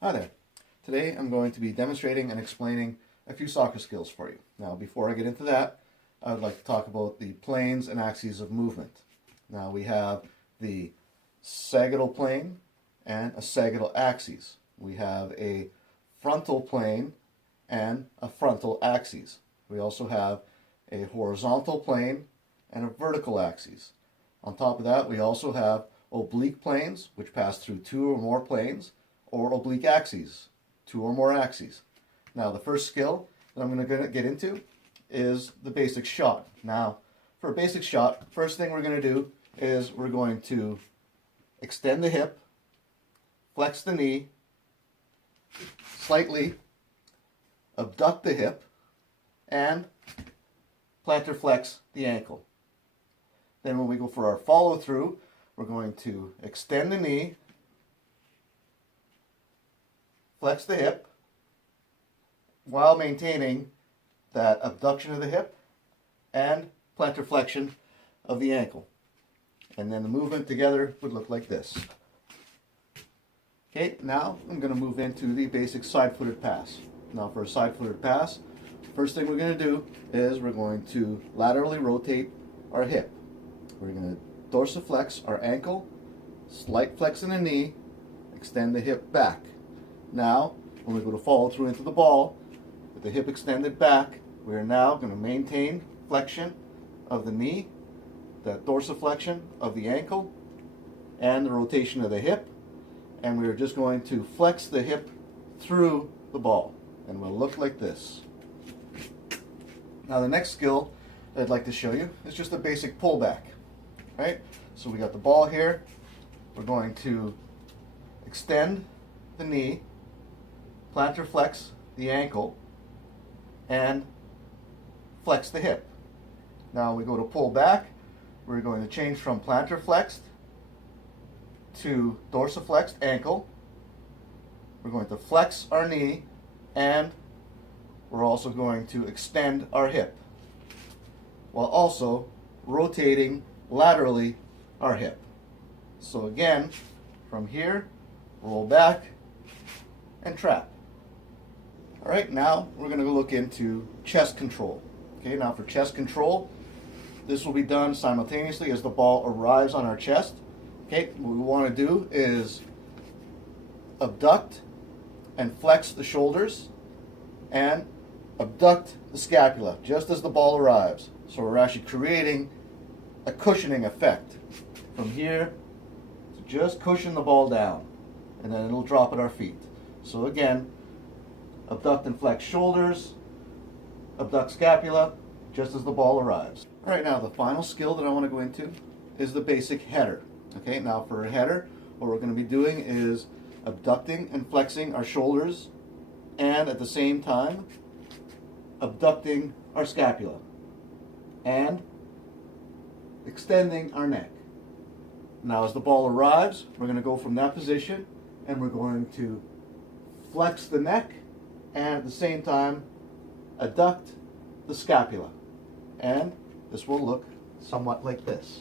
Hi there. Today I'm going to be demonstrating and explaining a few soccer skills for you. Now before I get into that, I would like to talk about the planes and axes of movement. Now we have the sagittal plane and a sagittal axis. We have a frontal plane and a frontal axis. We also have a horizontal plane and a vertical axis. On top of that, we also have oblique planes, which pass through two or more planes, or oblique axes, two or more axes. Now the first skill that I'm going to get into is the basic shot. Now for a basic shot, first thing we're going to do is we're going to extend the hip, flex the knee, slightly abduct the hip, and plantar flex the ankle. Then when we go for our follow through, we're going to extend the knee, flex the hip, while maintaining that abduction of the hip and plantar flexion of the ankle. And then the movement together would look like this. Okay, now I'm going to move into the basic side-footed pass. Now for a side-footed pass, first thing we're going to do is we're going to laterally rotate our hip. We're going to dorsiflex our ankle, slight flex in the knee, extend the hip back. Now, when we go to follow through into the ball, with the hip extended back, we are now going to maintain flexion of the knee, the dorsiflexion of the ankle, and the rotation of the hip. And we are just going to flex the hip through the ball. And we'll look like this. Now the next skill that I'd like to show you is just a basic pullback. Right? So we got the ball here. We're going to extend the knee, plantar flex the ankle, and flex the hip. Now we go to pull back. We're going to change from plantar flexed to dorsiflexed ankle. We're going to flex our knee, and we're also going to extend our hip, while also rotating laterally our hip. So again, from here, roll back and trap. All right, now we're going to look into chest control. Okay, now for chest control, this will be done simultaneously as the ball arrives on our chest. Okay, what we want to do is abduct and flex the shoulders and abduct the scapula just as the ball arrives. So we're actually creating a cushioning effect from here to just cushion the ball down, and then it'll drop at our feet. So again, abduct and flex shoulders, abduct scapula just as the ball arrives. All right, now the final skill that I want to go into is the basic header. Okay, now for a header, what we're going to be doing is abducting and flexing our shoulders, and at the same time abducting our scapula and extending our neck. Now as the ball arrives, we're going to go from that position and we're going to flex the neck and at the same time abduct the scapula. And this will look somewhat like this.